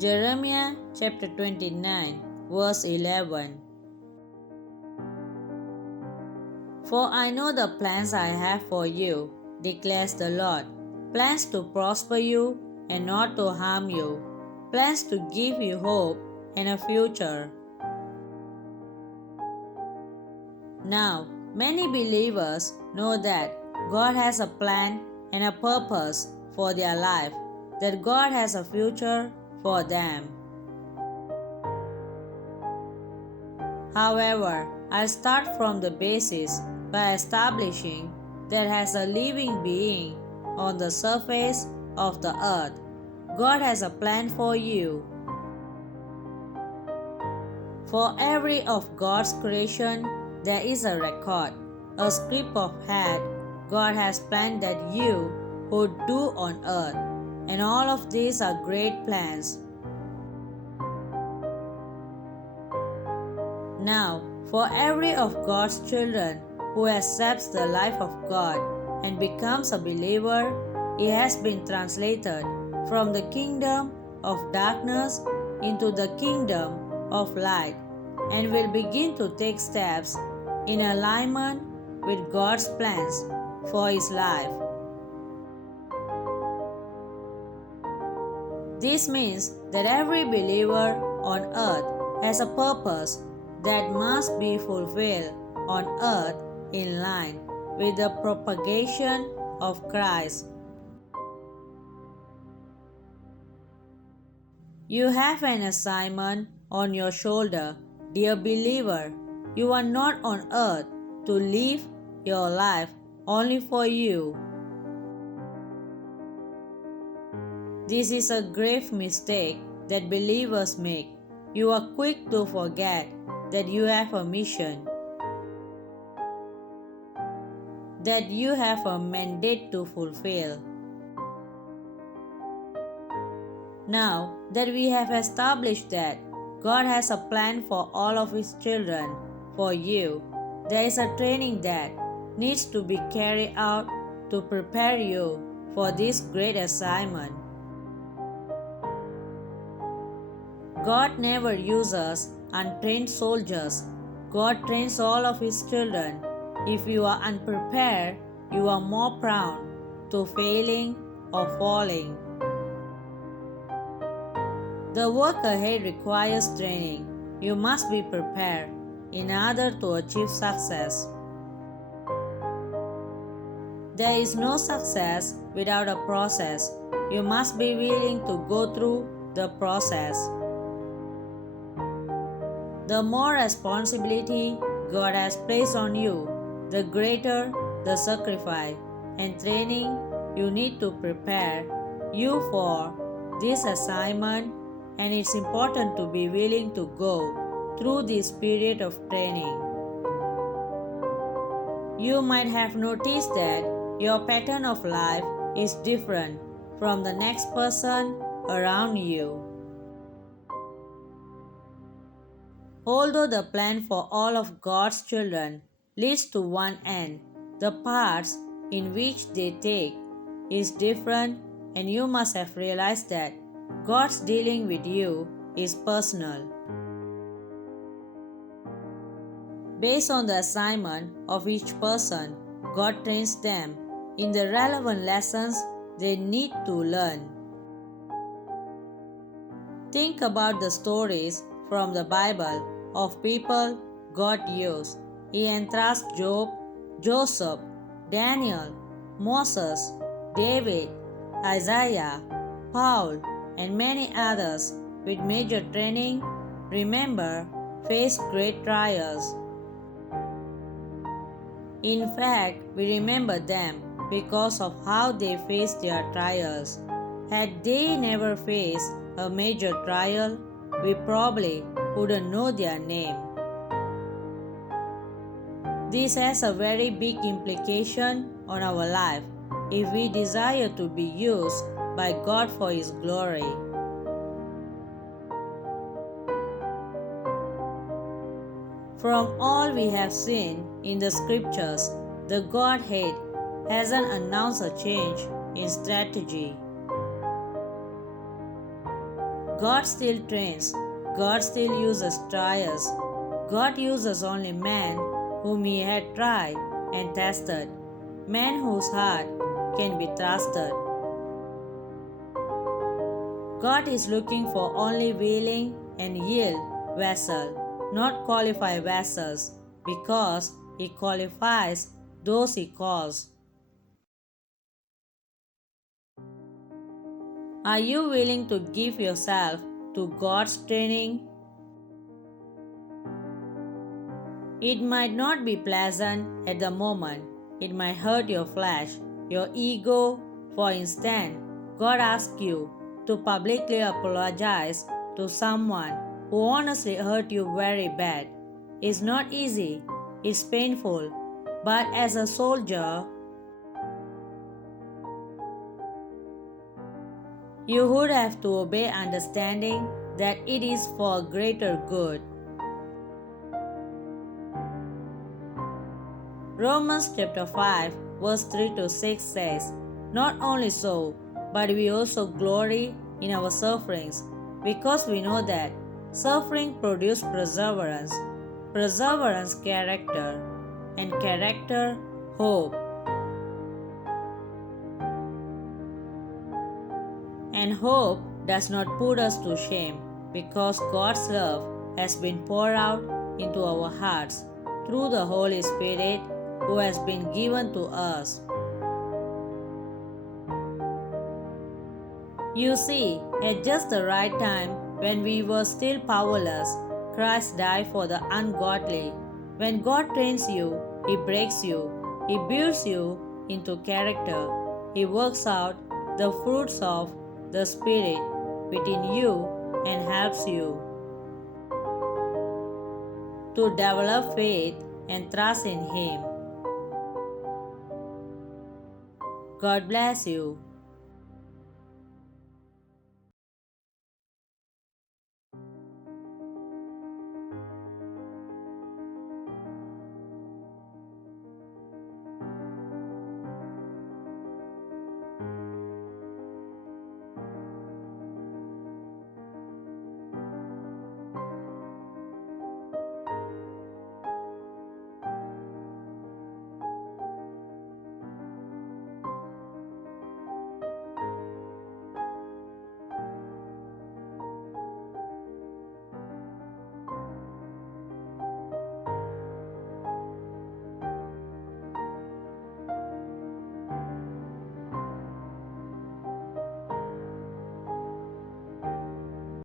Jeremiah chapter 29, verse 11. For I know the plans I have for you, declares the Lord, plans to prosper you and not to harm you, plans to give you hope and a future. Now, many believers know that God has a plan and a purpose for their life, that God has a future for them. However, I start from the basis by establishing that as a living being on the surface of the earth, God has a plan for you. For every of God's creation, there is a record, a script of head God has planned that you would do on earth, and all of these are great plans. Now, for every of God's children who accepts the life of God and becomes a believer, he has been translated from the kingdom of darkness into the kingdom of light and will begin to take steps in alignment with God's plans for his life. This means that every believer on earth has a purpose that must be fulfilled on earth in line with the propagation of Christ. You have an assignment on your shoulder, dear believer. You are not on earth to live your life only for you. This is a grave mistake that believers make. You are quick to forget that you have a mission, that you have a mandate to fulfill. Now that we have established that God has a plan for all of His children, for you, there is a training that needs to be carried out to prepare you for this great assignment. God never uses untrained soldiers. God trains all of His children. If you are unprepared, you are more prone to failing or falling. The work ahead requires training. You must be prepared in order to achieve success. There is no success without a process. You must be willing to go through the process. The more responsibility God has placed on you, the greater the sacrifice and training you need to prepare you for this assignment, and it's important to be willing to go through this period of training. You might have noticed that your pattern of life is different from the next person around you. Although the plan for all of God's children leads to one end, the paths in which they take is different, and you must have realized that God's dealing with you is personal. Based on the assignment of each person, God trains them in the relevant lessons they need to learn. Think about the stories from the Bible of people God used. He entrusts Job, Joseph, Daniel, Moses, David, Isaiah, Paul, and many others with major training. Remember, face great trials. In fact, we remember them because of how they faced their trials. Had they never faced a major trial, we probably wouldn't know their name. This has a very big implication on our life if we desire to be used by God for His glory. From all we have seen in the scriptures, the Godhead hasn't announced a change in strategy. God still trains. God still uses trials. God uses only men whom He had tried and tested, men whose heart can be trusted. God is looking for only willing and yield vessels, not qualified vessels, because He qualifies those He calls. Are you willing to give yourself to God's training? It might not be pleasant at the moment. It might hurt your flesh, your ego. For instance, God asks you to publicly apologize to someone who honestly hurt you very bad. It's not easy, it's painful, but as a soldier, you would have to obey, understanding that it is for greater good. Romans chapter 5 verse 3 to 6 says, "Not only so, but we also glory in our sufferings, because we know that suffering produces perseverance, perseverance character, and character hope. And hope does not put us to shame, because God's love has been poured out into our hearts through the Holy Spirit who has been given to us." You see, at just the right time, when we were still powerless, Christ died for the ungodly. When God trains you, He breaks you, He builds you into character, He works out the fruits of the Spirit within you and helps you to develop faith and trust in Him. God bless you.